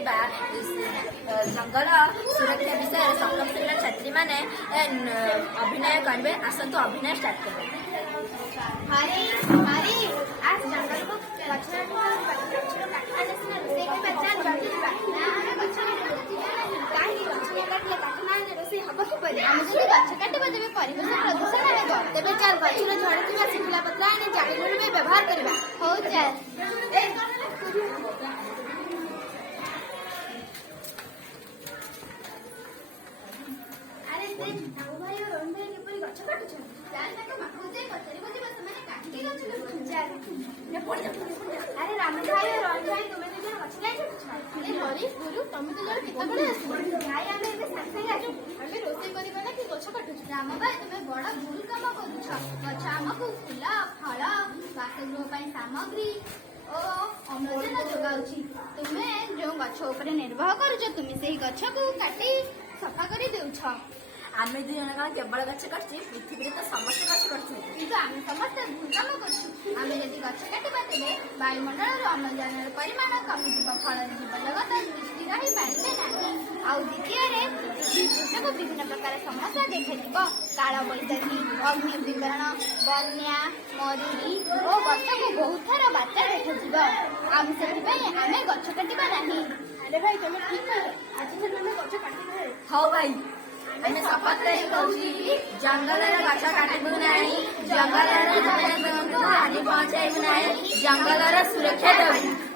देखा जंगल सुरक्षा विषय सप्तम श्रेणी छात्री मैंने अभिनय करेंगे। आसतु अभिनय स्टार्ट करें। आज जंगल को शिखला पत्र जाड़ी व्यवहार करवा हो चल अरे राम भाई और रोहन भाई तुम्हें तो जरा बचला है अरे हरी गुरु तुम तो जरा कितना बड़े आसो भाई हमें इसे संग संग आजो हमें रोसे करिबा ना कि गछ काटु राम भाई तुम्हें बड़ा भूल काम करू छ गछ हमकु फूल फल बासगृह पई सामग्री ओ अम्लजान जोगाउछि तुम्हें जो गछ ऊपर निर्भर करूछ तुम सेही गछ को काटी सफा करी देउछ आम दु जन कौन केवल गछ काटि पृथ्वी तो समस्त गछ काटु किंतु आम समस्त भूल काम करछु आम यदि गछ काटिबा तेबे वायुमंडल अम्लजान परिमाण कमिଯିब फल जीव जगत दृष्टि रही पारिबे नाही आउ द्वितीय रे पृथ्वी विभिन्न प्रकार समस्या देखा काल बैशाखी अग्नि विवरण बन्या मरुड़ी और वर्षा को बहुत थर बात्या देखा आम से आम गछ काटिबा नाही अरे भाई तुम ठीक कह आज से तुम गछ काटिबे हाँ भाई ଆମେ ଶପଥ କରି କହୁଛି ଜଙ୍ଗଲର ଗଛ କାଟିବୁ ନାହିଁ, ଜଙ୍ଗଲର ଜୀବଜନ୍ତୁଙ୍କୁ ହାନି ପହଞ୍ଚାଇବୁ ନାହିଁ, ଜଙ୍ଗଲର ସୁରକ୍ଷା ଦେବୁ।